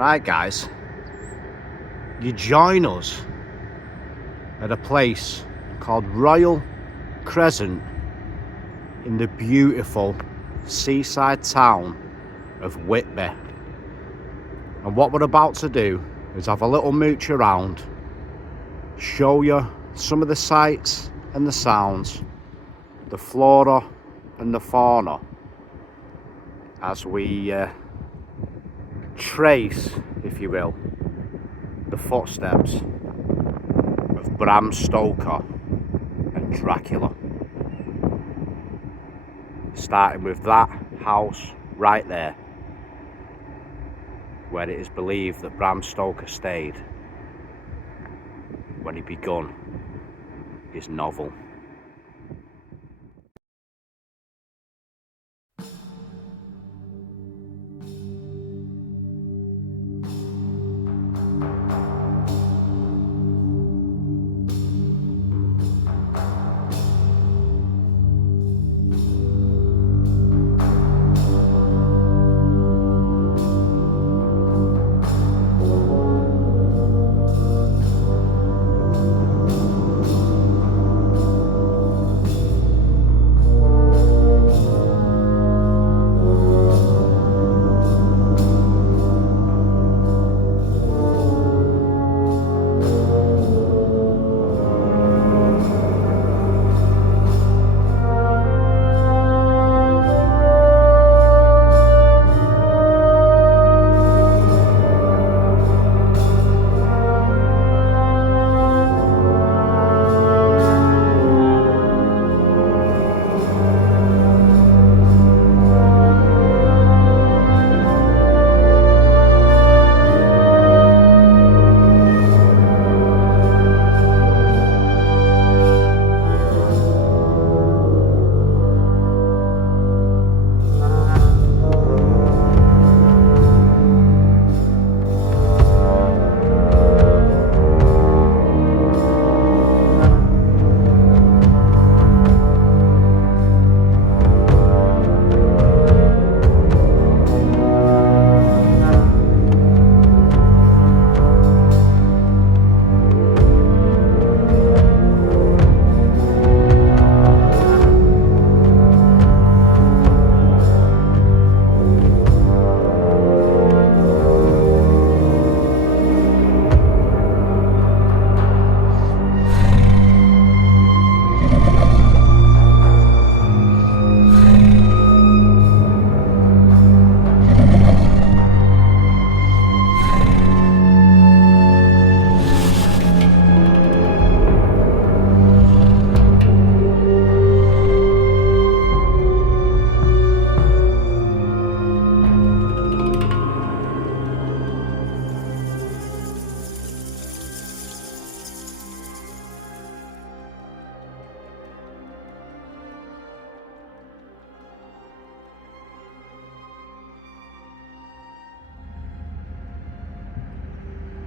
Right guys, you join us at a place called Royal Crescent in the beautiful seaside town of Whitby. And what we're about to do is have a little mooch around, show you some of the sights and the sounds, the flora and the fauna, as we trace, if you will, the footsteps of Bram Stoker and Dracula. Starting with that house right there, where it is believed that Bram Stoker stayed when he begun his novel.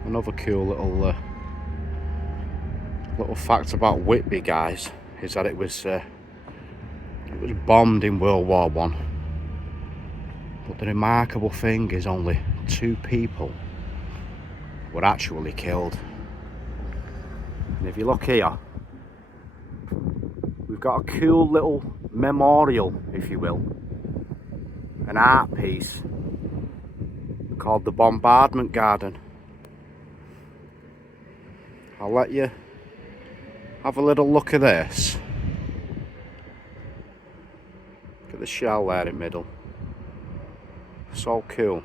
Another cool little fact about Whitby, guys, is that it was bombed in World War I. But the remarkable thing is only 2 people were actually killed. And if you look here, we've got a cool little memorial, if you will, an art piece called the Bombardment Garden. I'll let you have a little look at this. Look at the shell there in the middle. So cool.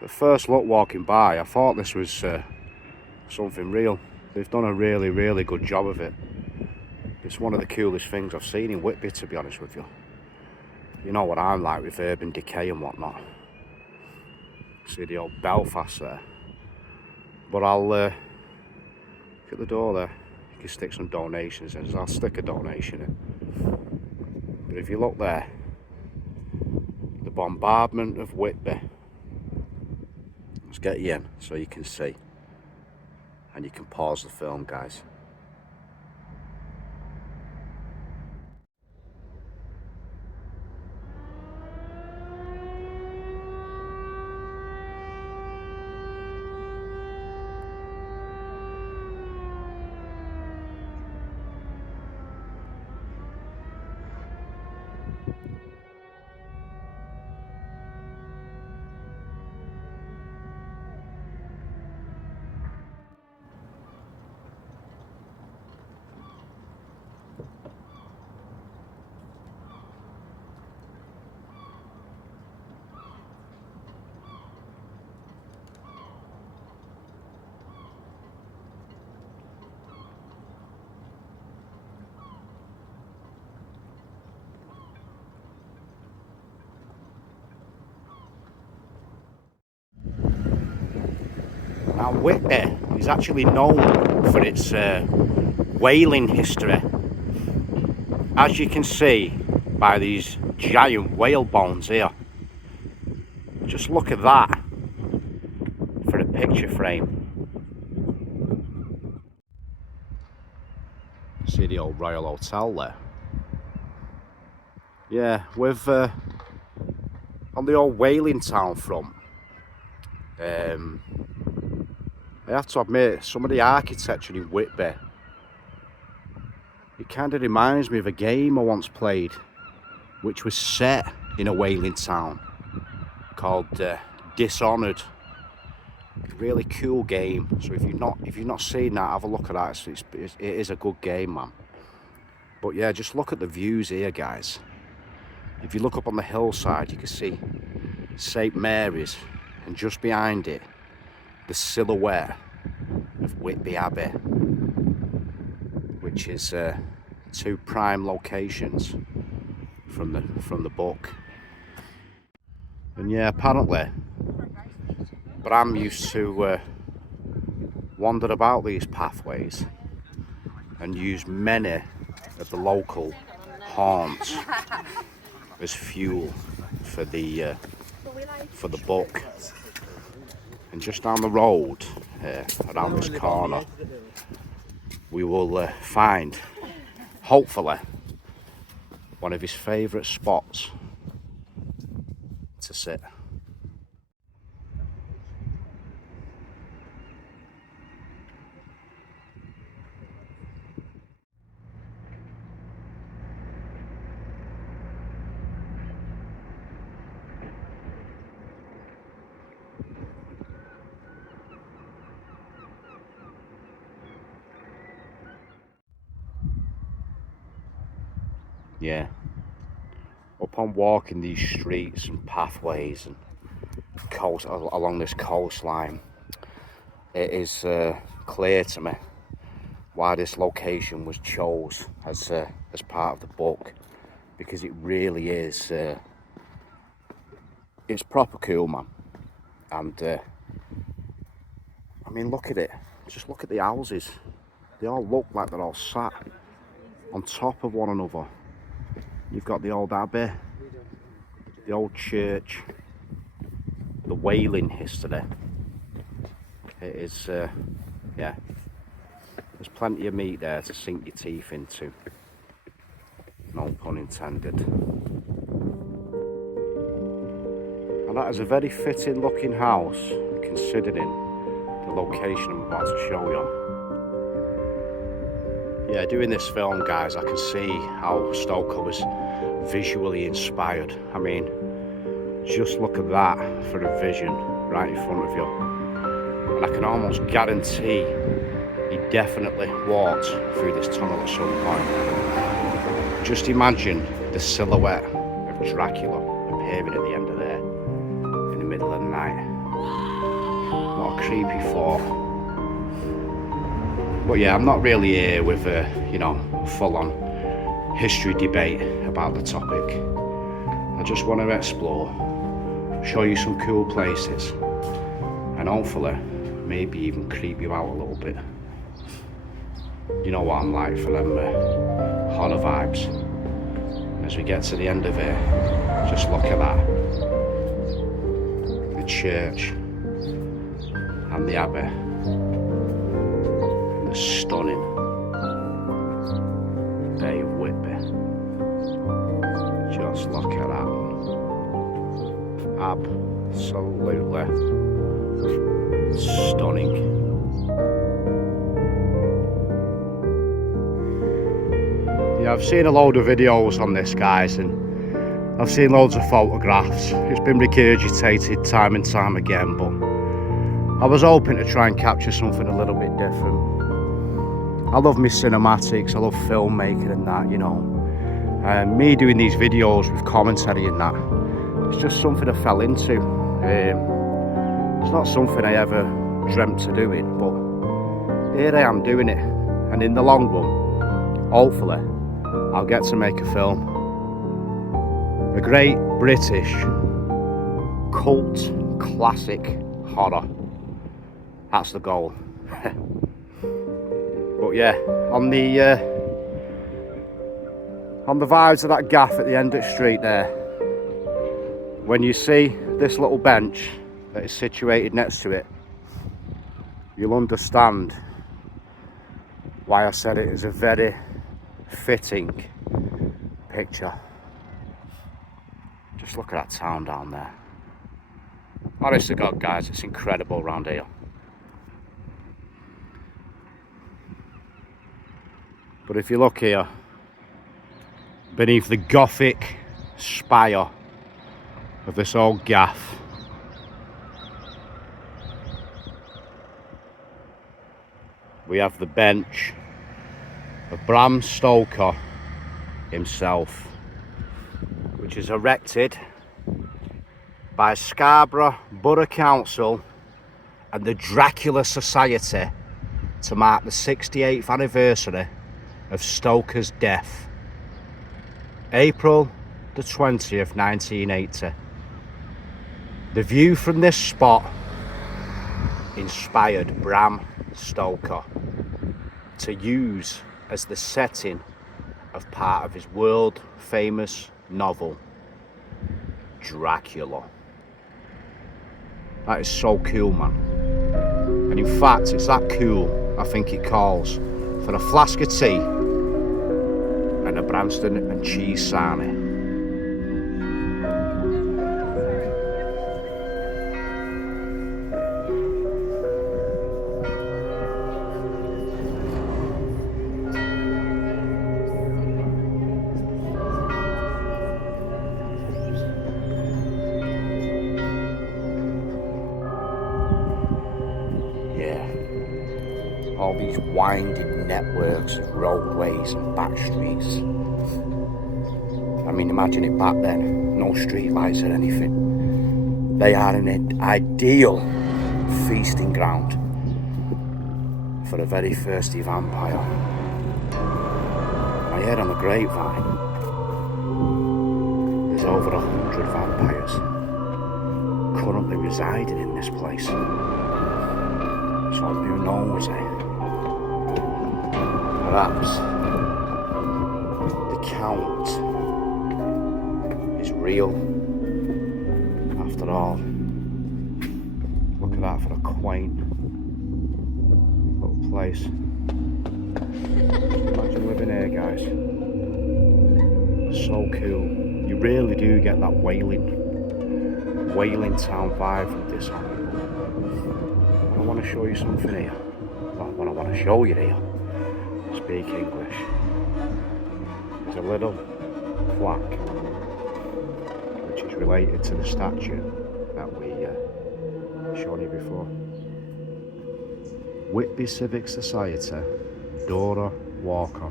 At first look walking by, I thought this was something real. They've done a really good job of it. It's one of the coolest things I've seen in Whitby, to be honest with you. You know what I'm like with urban decay and whatnot. See the old Belfast there. But I'll look at the door there. You can stick some donations in. I'll stick a donation in. But if you look there, the Bombardment of Whitby. Let's get you in so you can see. And you can pause the film, guys. Now Whitby is actually known for its whaling history. As you can see by these giant whale bones here. Just look at that for a picture frame. See the old Royal Hotel there. Yeah, with on the old whaling town front. I have to admit, some of the architecture in Whitby, it kind of reminds me of a game I once played, which was set in a whaling town called Dishonored. Really cool game. So if you've not seen that, have a look at that. It is a good game, man. But yeah, just look at the views here, guys. If you look up on the hillside, you can see St. Mary's, and just behind it, the silhouette of Whitby Abbey, which is two prime locations from the book. And yeah, apparently Bram used to wander about these pathways and use many of the local haunts as fuel for the book. And just down the road, around this corner, we will find, hopefully, one of his favourite spots to sit. Yeah, upon walking these streets and pathways and along this coastline, it is clear to me why this location was chose as part of the book, because it really is it's proper cool, man. And I mean, look at it, just look at the houses. They all look like they're all sat on top of one another. You've got the old abbey, the old church, the whaling history. It is, yeah, there's plenty of meat there to sink your teeth into. No pun intended. And that is a very fitting looking house, considering the location I'm about to show you. Yeah, doing this film, guys, I can see how Stoker was visually inspired. I mean, just look at that for a vision right in front of you. And I can almost guarantee he definitely walked through this tunnel at some point. Just imagine the silhouette of Dracula appearing at the end of there in the middle of the night. What a creepy thought. But yeah, I'm not really here with a, full-on history debate about the topic. I just want to explore, show you some cool places, and hopefully, maybe even creep you out a little bit. You know what I'm like for them horror vibes. As we get to the end of it, just look at that. The church and the abbey. The stunning Bay of Whitby. Just look at that. Absolutely stunning. Yeah, I've seen a load of videos on this, guys, and I've seen loads of photographs. It's been regurgitated time and time again, but I was hoping to try and capture something a little bit different. I love my cinematics, I love filmmaking and that, and me doing these videos with commentary and that, it's just something I fell into. It's not something I ever dreamt of doing, but here I am doing it, and in the long run, hopefully, I'll get to make a film. A great British cult classic horror. That's the goal. But yeah, on the vibes of that gaff at the end of the street there, when you see this little bench that is situated next to it, you'll understand why I said it is a very fitting picture. Just look at that town down there. Honest to God, guys, it's incredible around here. But if you look here, beneath the Gothic spire of this old gaff, we have the bench of Bram Stoker himself, which is erected by Scarborough Borough Council and the Dracula Society to mark the 68th anniversary of Stoker's death, April the 20th, 1980. The view from this spot inspired Bram Stoker to use as the setting of part of his world famous novel Dracula. That is so cool, man. And in fact, it's that cool, I think it calls for a flask of tea and a Branston and cheese sarnie. All these winding networks of roadways and back streets. I mean, imagine it back then, no street lights or anything. They are an ideal feasting ground for a very thirsty vampire. I heard on the grapevine there's over 100 vampires currently residing in this place. So who knows, eh? Perhaps the Count is real after all. Look at that for a quaint little place. Imagine living here, guys. So cool. You really do get that wailing town vibe from Desolate. I want to show you something here. What I want to show you here, speak English. There's a little plaque which is related to the statue that we showed you before. Whitby Civic Society, Dora Walker,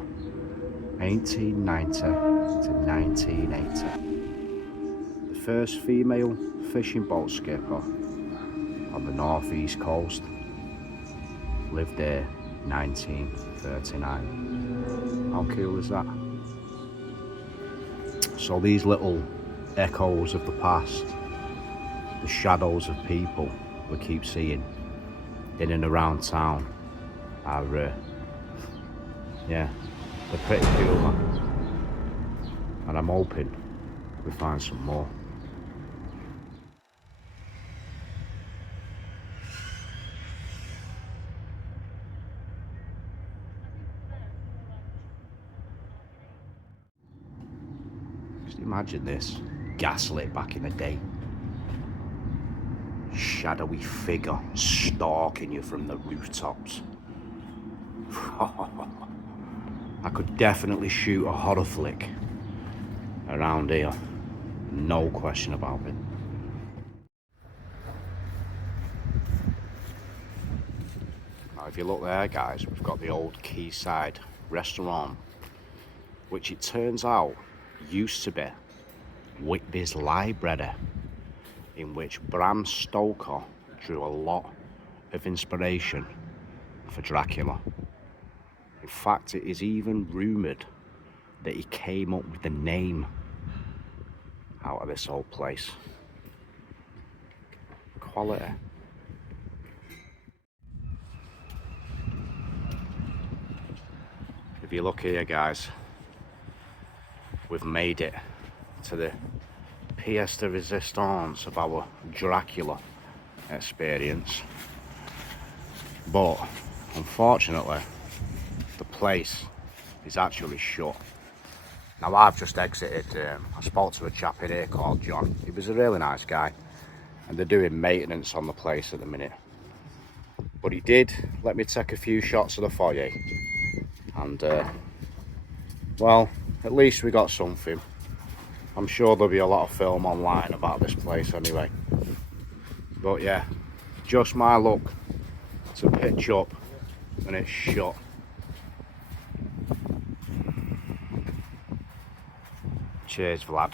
1890 to 1980. The first female fishing boat skipper on the northeast coast, lived there 1939. How cool is that? So these little echoes of the past, the shadows of people we keep seeing in and around town are yeah, they're pretty cool, man. And I'm hoping we find some more. Imagine this, gaslit back in the day. Shadowy figure stalking you from the rooftops. I could definitely shoot a horror flick around here, no question about it. Now if you look there, guys, we've got the old quayside restaurant, which it turns out used to be Whitby's library, in which Bram Stoker drew a lot of inspiration for Dracula. In fact, it is even rumoured that he came up with the name out of this old place. Quality. If you look here, guys, we've made it to the pièce de résistance of our Dracula experience, but unfortunately the place is actually shut. Now I've just exited. I spoke to a chap in here called John. He was a really nice guy, and they're doing maintenance on the place at the minute, but he did let me take a few shots of the foyer, and well, at least we got something. I'm sure there'll be a lot of film online about this place anyway. But yeah, just my luck to pitch up and it's shut. Cheers, Vlad.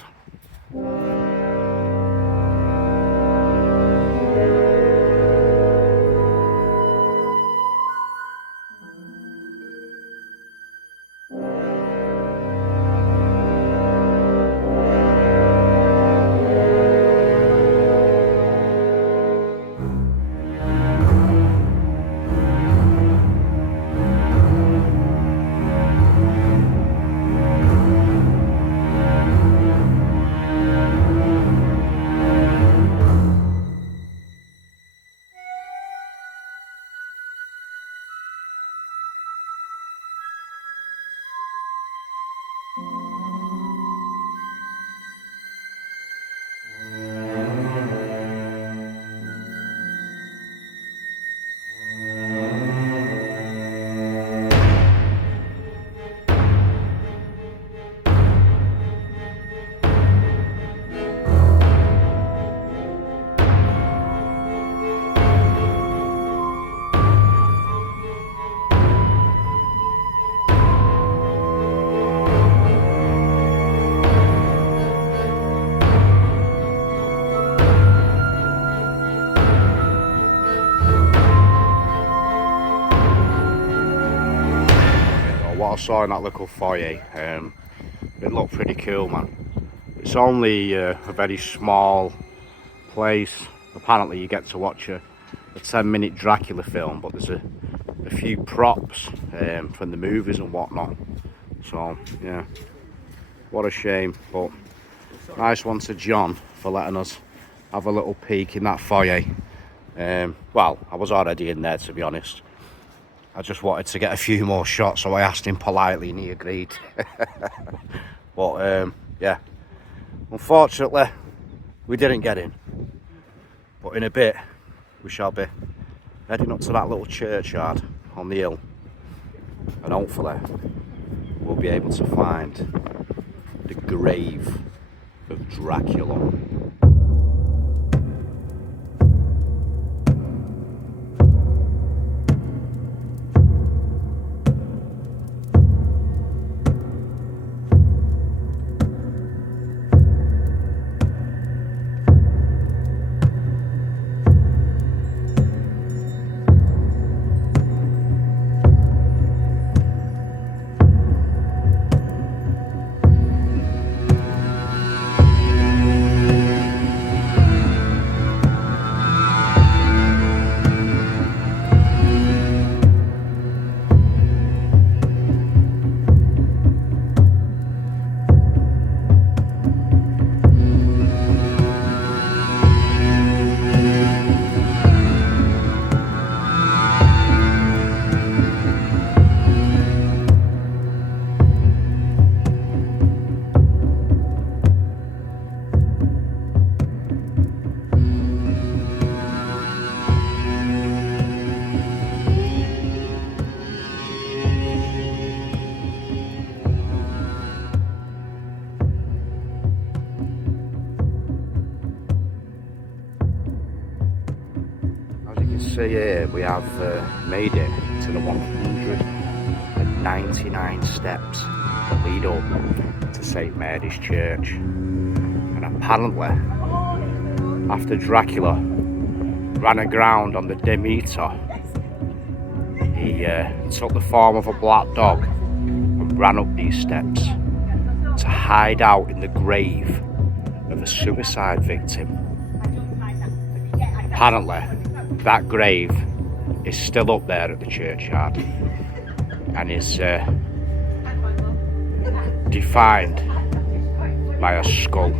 What I saw in that little foyer, it looked pretty cool, man. It's only a very small place. Apparently you get to watch a 10-minute Dracula film, but there's a few props from the movies and whatnot. So yeah, what a shame, but nice one to John for letting us have a little peek in that foyer. Well, I was already in there, to be honest. I just wanted to get a few more shots, so I asked him politely and he agreed. But yeah, unfortunately we didn't get in, but in a bit we shall be heading up to that little churchyard on the hill, and hopefully we'll be able to find the grave of Dracula. See here, we have made it to the 199 steps that lead up to St Mary's Church, and apparently after Dracula ran aground on the Demeter, he took the form of a black dog and ran up these steps to hide out in the grave of a suicide victim. Apparently that grave is still up there at the churchyard and is defined by a skull.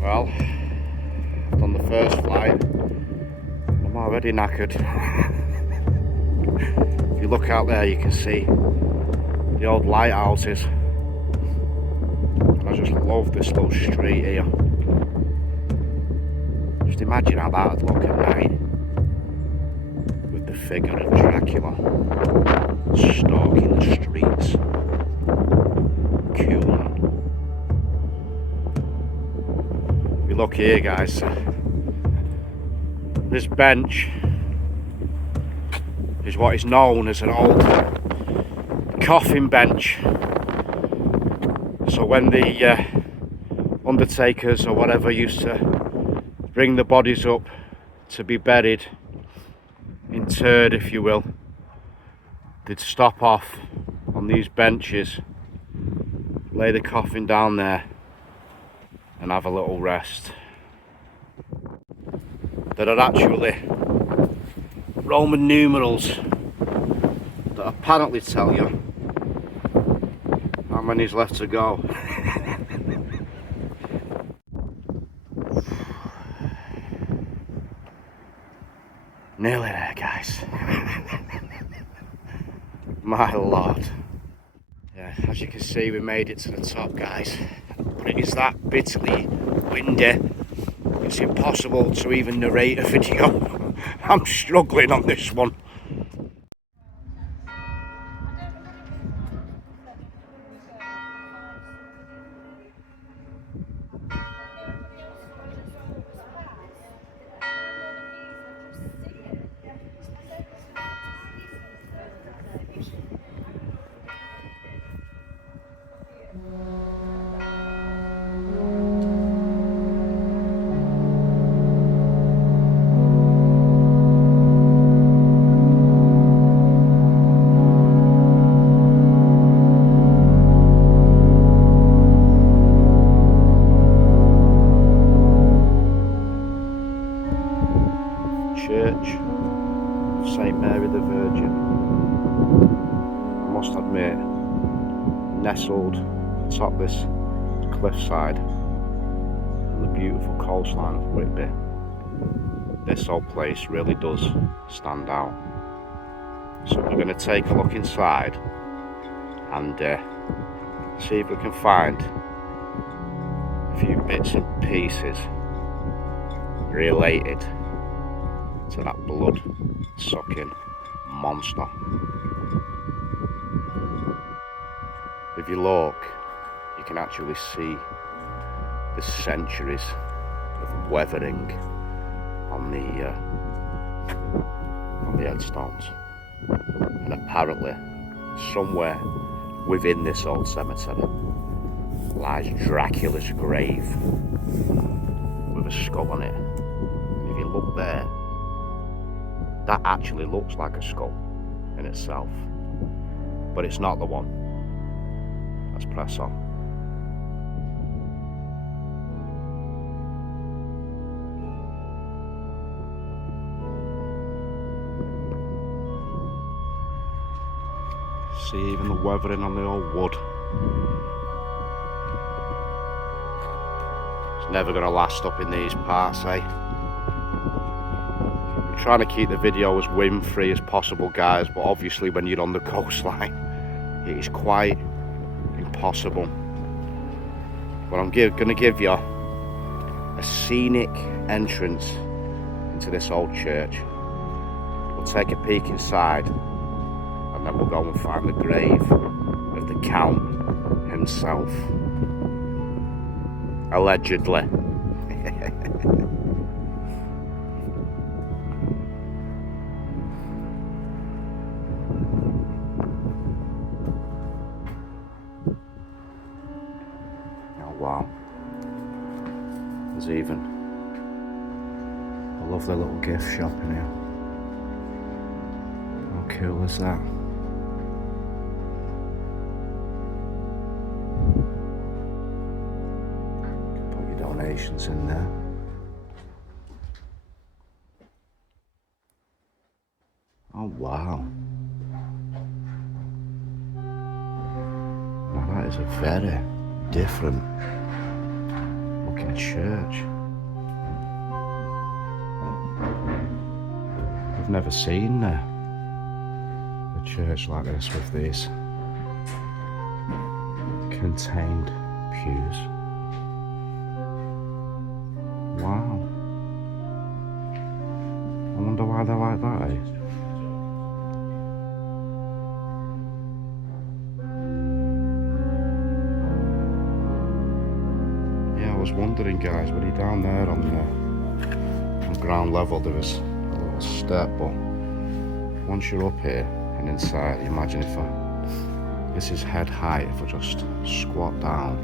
Well, I've done the first flight. I'm already knackered. If you look out there, you can see the old lighthouses. And I just love this little street here. Just imagine how that would look at night with the figure of Dracula stalking the streets. Cool, man. If you look here, guys, this bench is what is known as an old coffin bench. So when the undertakers or whatever used to bring the bodies up to be buried, interred if you will, they'd stop off on these benches, lay the coffin down there and have a little rest. There are actually Roman numerals that apparently tell you how many's left to go. Nearly there, guys. My lord. Yeah, as you can see, we made it to the top, guys. But it is that bitterly windy, it's impossible to even narrate a video. I'm struggling on this one. Church of St. Mary the Virgin. I must admit, nestled atop this cliffside on the beautiful coastline of Whitby, this old place really does stand out. So we're going to take a look inside and see if we can find a few bits and pieces related to that blood-sucking monster. If you look, you can actually see the centuries of weathering on the headstones. And apparently, somewhere within this old cemetery lies Dracula's grave with a skull on it. And if you look there, that actually looks like a skull in itself, but it's not the one. Let's press on. See even the weathering on the old wood. It's never going to last up in these parts, eh? Trying to keep the video as wind free as possible, guys, but obviously when you're on the coastline it is quite impossible. But I'm going to give you a scenic entrance into this old church. We'll take a peek inside and then we'll go and find the grave of the Count himself, allegedly. Wow, there's even Lovely little gift shop in here. How cool is that? Put your donations in there. Oh wow. Now that is a very different looking church. I've never seen a church like this with these contained pews. Wow. I wonder why they're like that, eh? Yeah, I was wondering, guys, when you're down there on ground level, there is a little step, but once you're up here and inside, imagine if this is head height, if I just squat down,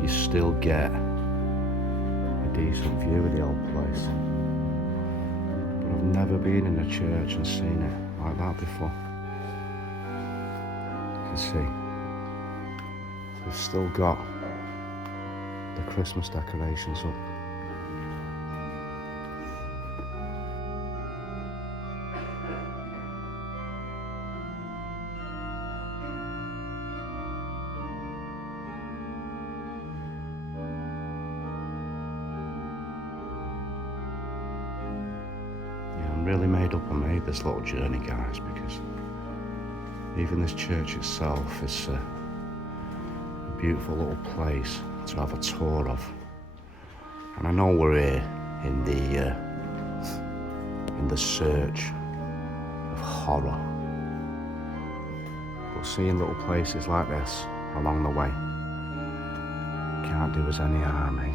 you still get a decent view of the old place. But I've never been in a church and seen it like that before. You can see they've still got the Christmas decorations up. Really made up and made this little journey, guys, because even this church itself is a beautiful little place to have a tour of. And I know we're here in the search of horror, but seeing little places like this along the way can't do us any harm, eh?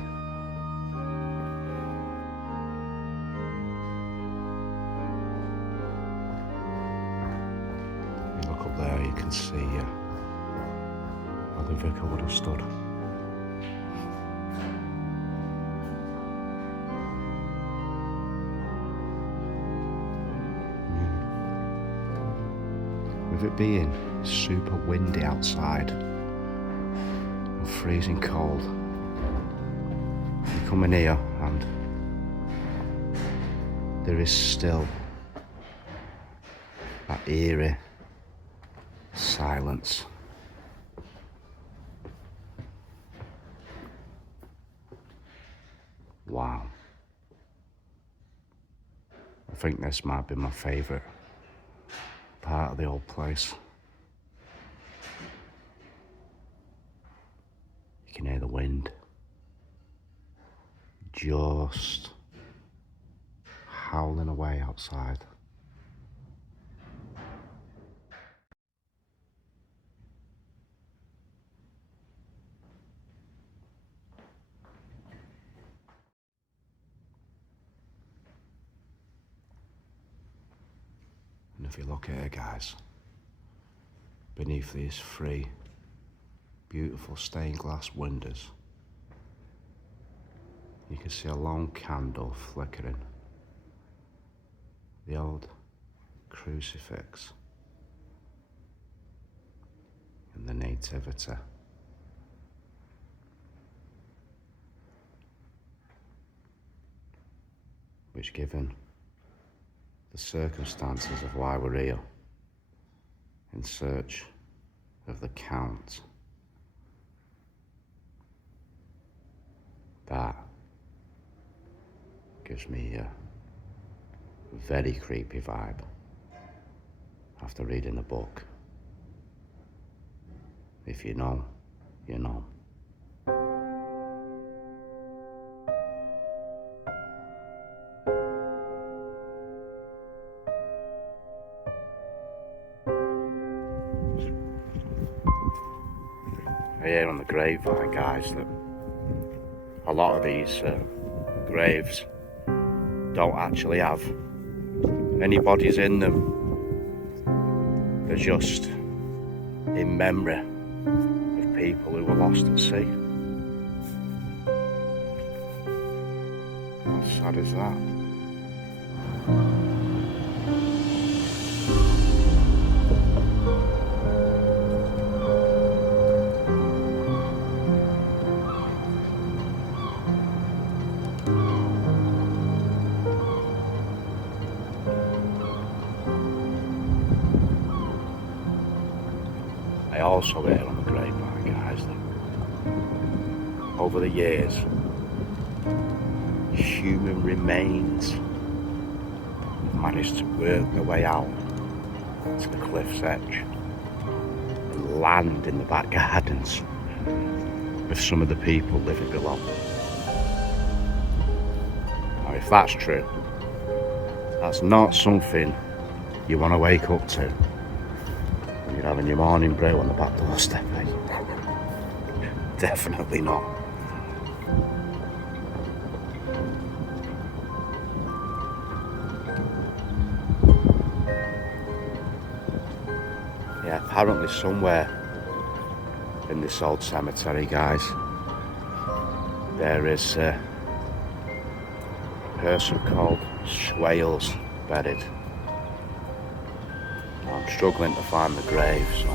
There you can see where the vicar would have stood. With it being super windy outside and freezing cold, you come in here and there is still that eerie silence. Wow. I think this might be my favourite part of the old place. You can hear the wind just howling away outside. And if you look at it, guys, beneath these three beautiful stained glass windows, you can see a long candle flickering. The old crucifix and the nativity. Which, given the circumstances of why we're here, in search of the Count, that gives me a very creepy vibe after reading the book. If you know, you know. I hear on the grapevine, guys, that a lot of these graves don't actually have any bodies in them. They're just in memory of people who were lost at sea. How sad is that? also hear on the grapevine, guys, that over the years, human remains have managed to work their way out to the cliff's edge and land in the back gardens with some of the people living below. Now, if that's true, that's not something you want to wake up to when you're having your morning brew on the back doorstep, eh? Definitely not. Yeah, apparently somewhere in this old cemetery, guys, there is a person called Swales buried. I'm struggling to find the grave, so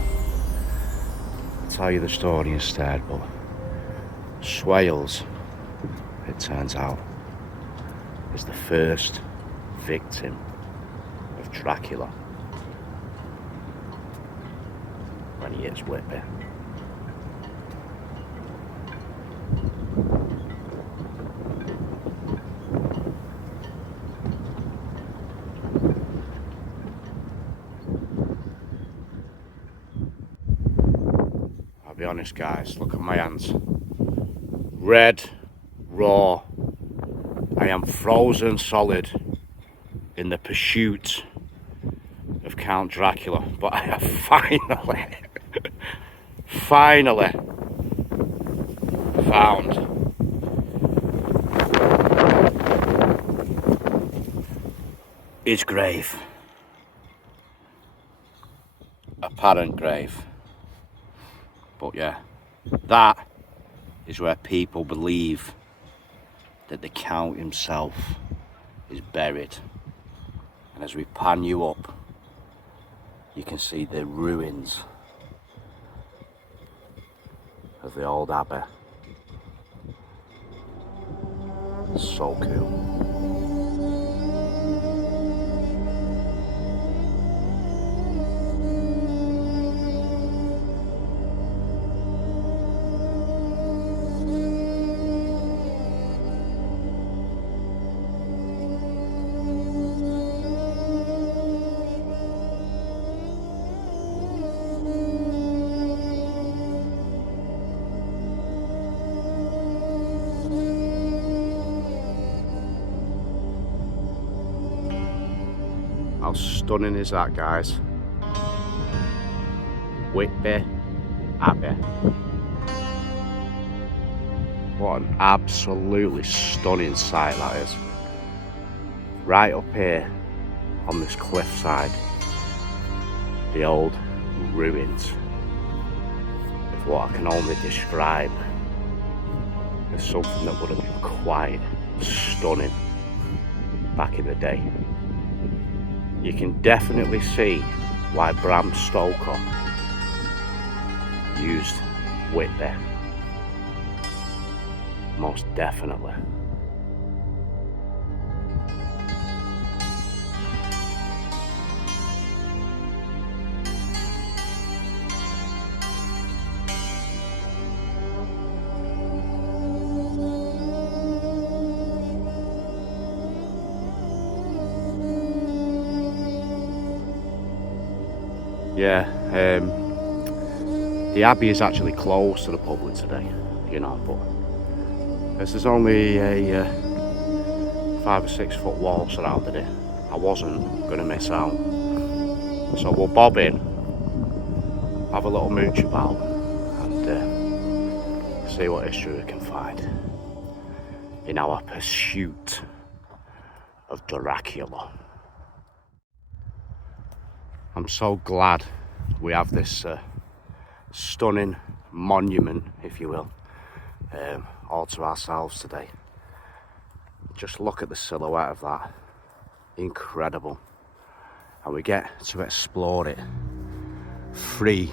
I'll tell you the story instead. But Swales, it turns out, is the first victim of Dracula when he hits Whitby. I'll be honest, guys, look at my hands. Red, raw. I am frozen solid in the pursuit of Count Dracula, but I have finally found his grave. Apparent grave. But yeah, that is where people believe that the Count himself is buried. And as we pan you up, you can see the ruins of the old abbey. So cool. How stunning is that, guys? Whitby Abbey. What an absolutely stunning sight that is. Right up here on this cliffside, the old ruins of what I can only describe as something that would have been quite stunning back in the day. You can definitely see why Bram Stoker used Whitby. Most definitely. Yeah, the Abbey is actually closed to the public today, you know, but as there's only a 5 or 6 foot wall surrounding it, I wasn't going to miss out. So we'll bob in, have a little mooch about, and see what history we can find in our pursuit of Dracula. I'm so glad we have this stunning monument, if you will, all to ourselves today. Just look at the silhouette of that. Incredible. And we get to explore it free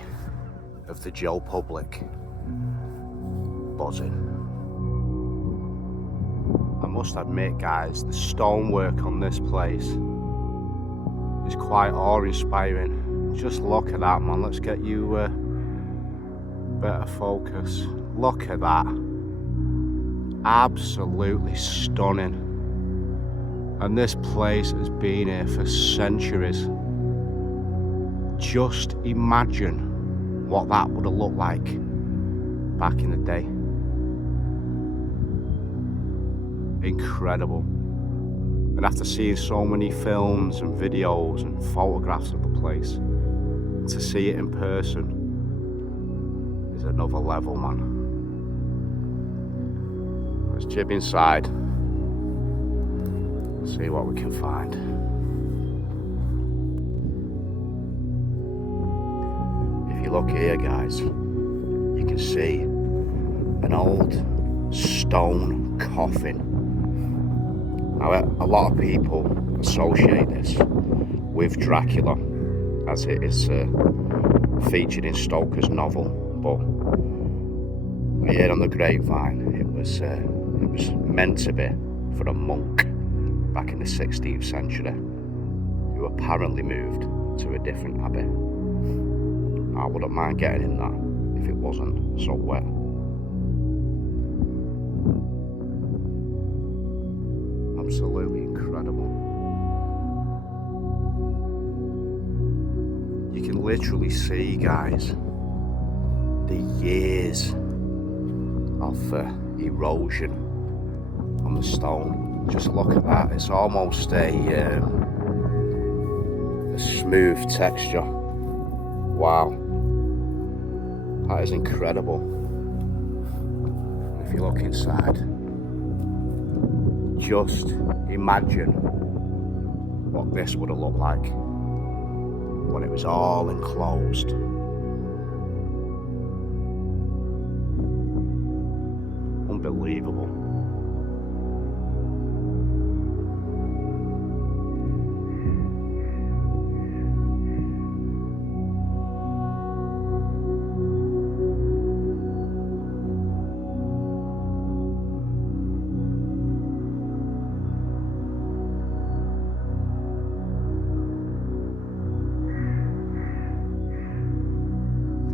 of the Joe public buzzing. I must admit, guys, the stonework on this place is quite awe-inspiring. Just look at that, man. Let's get you Better focus. Look at that. Absolutely stunning. And this place has been here for centuries. Just imagine what that would have looked like back in the day. Incredible. And after seeing so many films and videos and photographs of the place, to see it in person is another level, man. Let's jib inside, see what we can find. If you look here, guys, you can see an old stone coffin. Now, a lot of people associate this with Dracula, as it is featured in Stoker's novel, but I heard on the grapevine it was meant to be for a monk back in the 16th century who apparently moved to a different abbey. I wouldn't mind getting in that if it wasn't so wet. Absolutely incredible. You can literally see, guys, the years of erosion on the stone. Just look at that. It's almost a smooth texture. Wow, that is incredible. If you look inside, just imagine what this would have looked like when it was all enclosed. Unbelievable.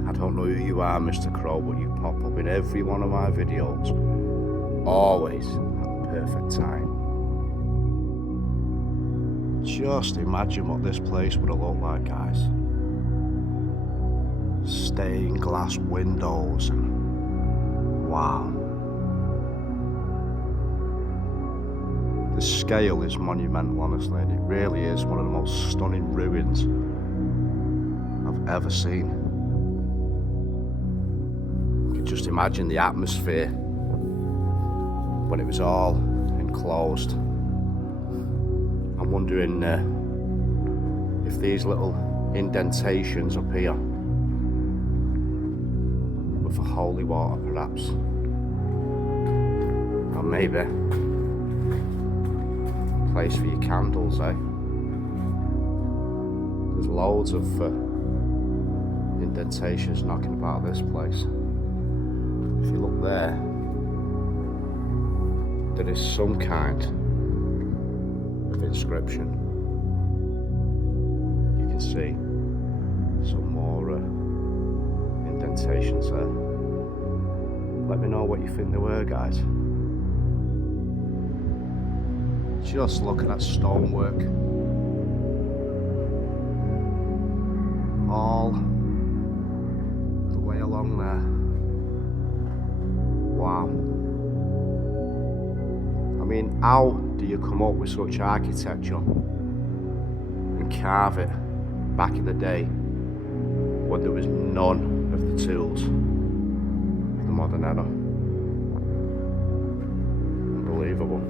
I don't know who you are, Mr. Crow, but you pop up in every one of my videos, always at the perfect time. Just imagine what this place would have looked like, guys. Stained glass windows and wow. The scale is monumental, honestly, and it really is one of the most stunning ruins I've ever seen. Just imagine the atmosphere when it was all enclosed. I'm wondering if these little indentations up here were for holy water, perhaps, or maybe a place for your candles, eh? There's loads of indentations knocking about this place. If you look there, there is some kind of inscription. You can see some more indentations there. Let me know what you think they were, guys. Just look at that stonework. All the way along there. Wow. I mean, how do you come up with such architecture and carve it back in the day when there was none of the tools of the modern era? Unbelievable.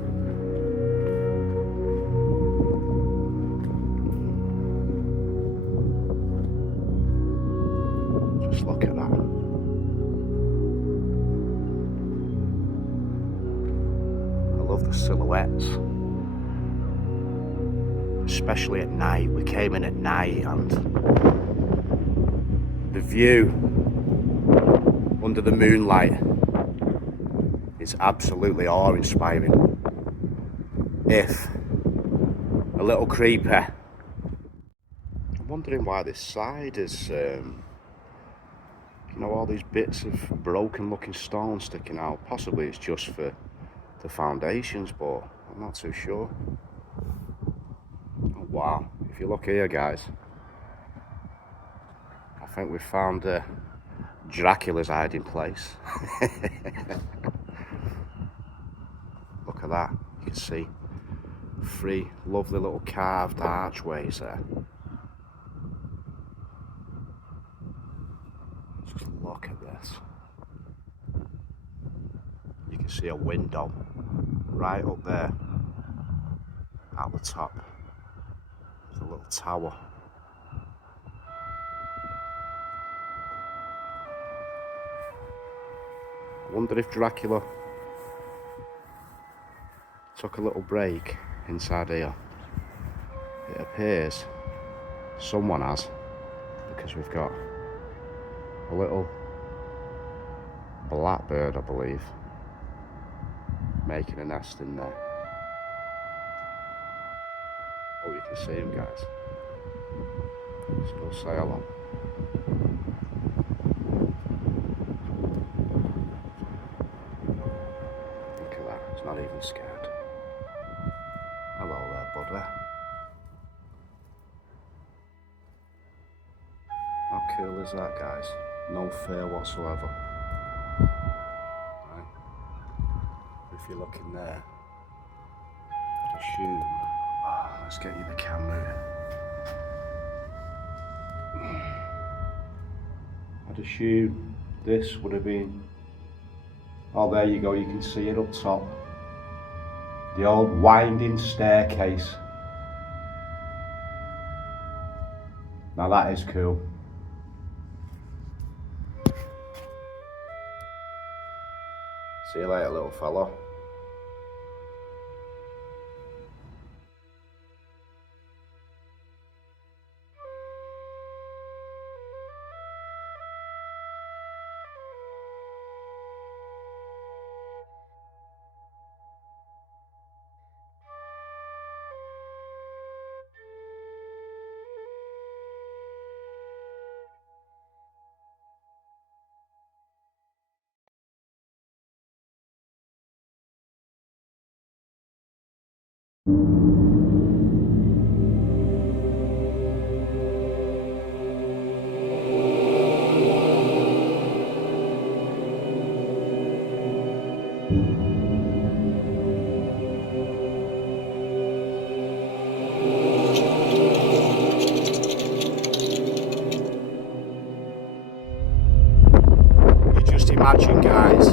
Just look at that. The silhouettes, especially at night. We came in at night and the view under the moonlight is absolutely awe-inspiring, if a little creepy. I'm wondering why this side is You know, all these bits of broken looking stone sticking out. Possibly it's just for the foundations, but I'm not too sure. Oh, wow, if you look here, guys, I think we've found Dracula's hiding place. Look at that, you can see 3 lovely little carved archways there. Just look at this. You can see a window right up there at the top of the little tower. I wonder if Dracula took a little break inside here. It appears someone has, because we've got a little blackbird, I believe, making a nest in there. Oh, you can see him, guys. Let's go say hello. Look at that, he's not even scared. Hello there, buddy. How cool is that, guys? No fear whatsoever. Right. If you look in there, I'd assume... Oh, let's get you the camera in. I'd assume this would have been... Oh, there you go, you can see it up top. The old winding staircase. Now that is cool. See you later, little fella. Imagine, guys,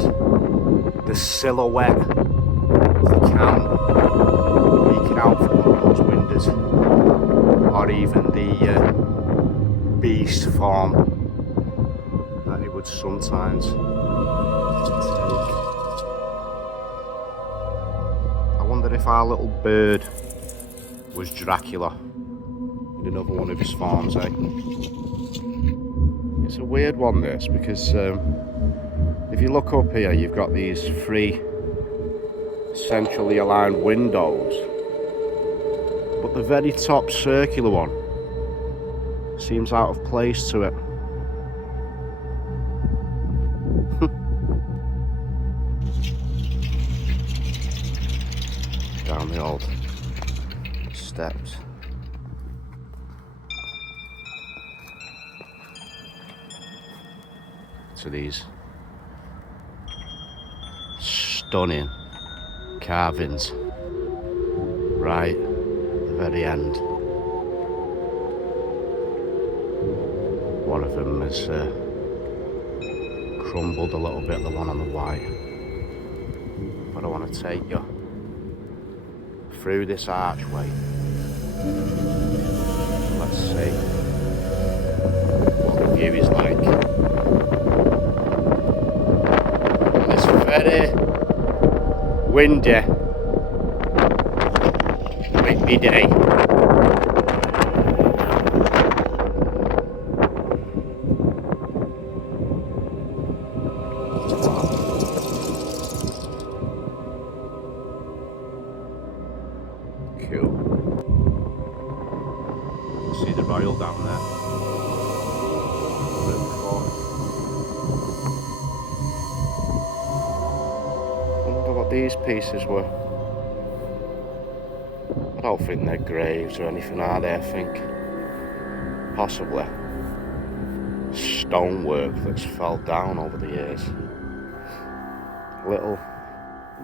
the silhouette of the Count peeking out from one of those windows, or even the beast form that it would sometimes take. I wonder if our little bird was Dracula in another one of his forms, eh? It's a weird one, this, because if you look up here, you've got these 3 centrally aligned windows, but the very top circular one seems out of place to it. Down the old steps. To these stunning carvings right at the very end. One of them has crumbled a little bit, the one on the white. But I want to take you through this archway. Let's see what the view is like. It's very windy Whitby day. Cool. See the Royal down there. these pieces were. I don't think they're graves or anything, are they? I think possibly stonework that's fell down over the years. A little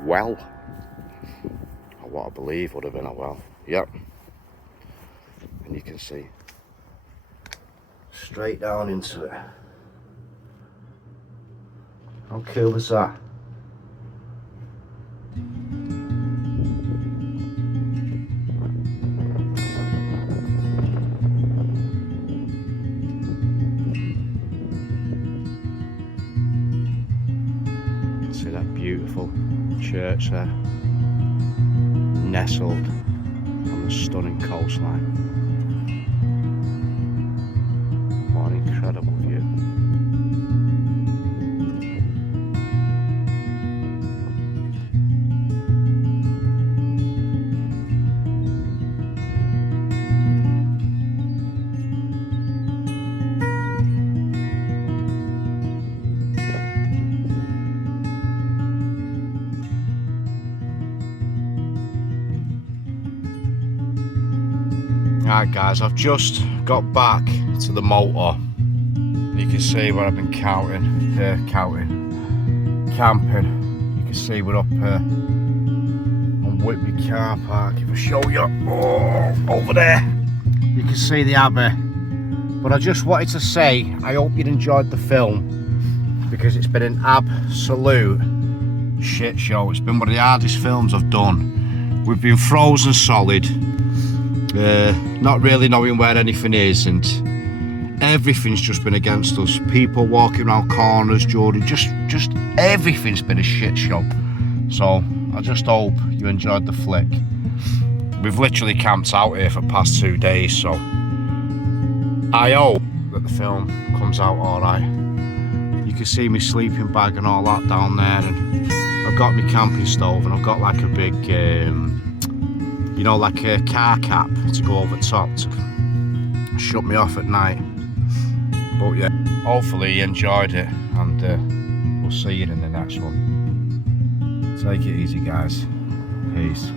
well, or what I believe would have been a well. Yep. And you can see straight down into it. How cool is that? See that beautiful church there, nestled on the stunning coastline. What an incredible view. Right guys, I've just got back to the motor. You can see where I've been camping. You can see we're up here on Whitby car park. If I show you, over there, you can see the Abbey. But I just wanted to say, I hope you'd enjoyed the film, because it's been an absolute shit show. It's been one of the hardest films I've done. We've been frozen solid. Not really knowing where anything is, and everything's just been against us. People walking around corners, Jordan, just everything's been a shit show. So I just hope you enjoyed the flick. We've literally camped out here for the past 2 days, so I hope that the film comes out alright. You can see my sleeping bag and all that down there, and I've got my camping stove, and I've got like a big you know, like a car cap to go over the top to shut me off at night. But yeah, hopefully you enjoyed it, and we'll see you in the next one. Take it easy guys. Peace.